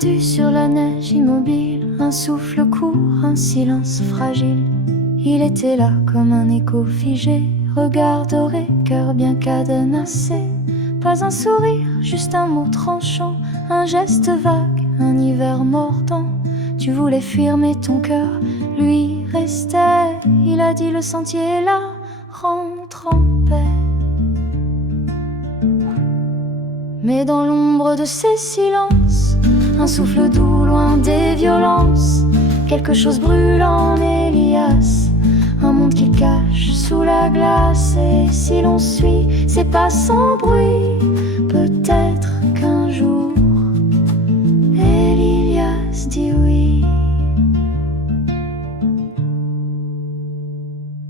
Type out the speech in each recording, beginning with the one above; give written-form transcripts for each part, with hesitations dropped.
perdu sur la neige immobile, un souffle court, un silence fragile. Il était là comme un écho figé, regard doré, cœur bien cadenassé. Pas un sourire, juste un mot tranchant, un geste vague, un hiver mordant. Tu voulais fuir mais ton cœur, lui, restait. Il a dit le sentier est là, rentre en paix. Mais dans l'ombre de ces silences, un souffle doux loin des violences, quelque chose brûle en Élias, un monde qui cache sous la glace. Et si l'on suit, c'est pas sans bruit, peut-être qu'un jour Élias dit oui.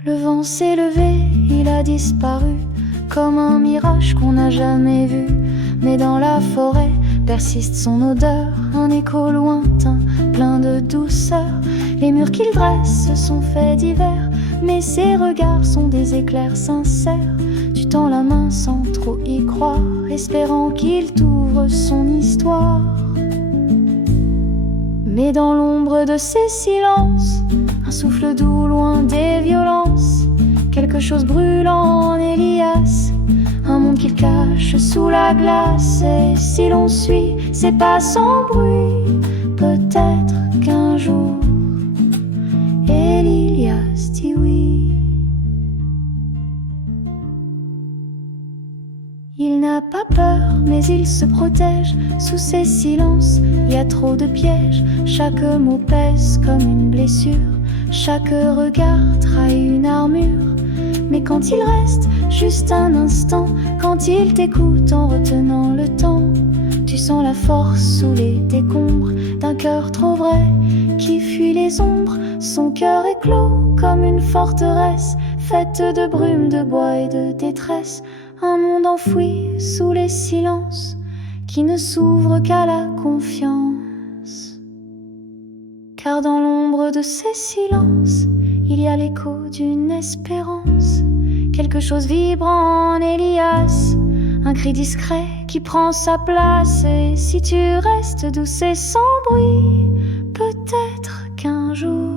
Le vent s'est levé, il a disparu, comme un mirage qu'on n'a jamais vu. Mais dans la forêt persiste son odeur, un écho lointain, plein de douceur. Les murs qu'il dresse sont faits d'hiver, mais ses regards sont des éclairs sincères. Tu tends la main sans trop y croire, espérant qu'il t'ouvre son histoire. Mais dans l'ombre de ces silences, un souffle doux loin des violences, quelque chose brûle en Élias, un monde qu'il cache sous la glace. Et si l'on suit, c'est pas sans bruit, peut-être qu'un jour Élias dit oui. Il n'a pas peur, mais il se protège. Sous ses silences, il y a trop de pièges. Chaque mot pèse comme une blessure, chaque regard trahit une armure. Mais quand il reste juste un instant, quand il t'écoute en retenant le temps, tu sens la force sous les décombres d'un cœur trop vrai qui fuit les ombres. Son cœur est clos comme une forteresse, faite de brume, de bois et de détresse. Un monde enfoui sous les silences qui ne s'ouvre qu'à la confiance. Car dans l'ombre de ces silences, il y a l'écho d'une espérance. Quelque chose vibre en Élias, un cri discret qui prend sa place. Et si tu restes douce et sans bruit, peut-être qu'un jour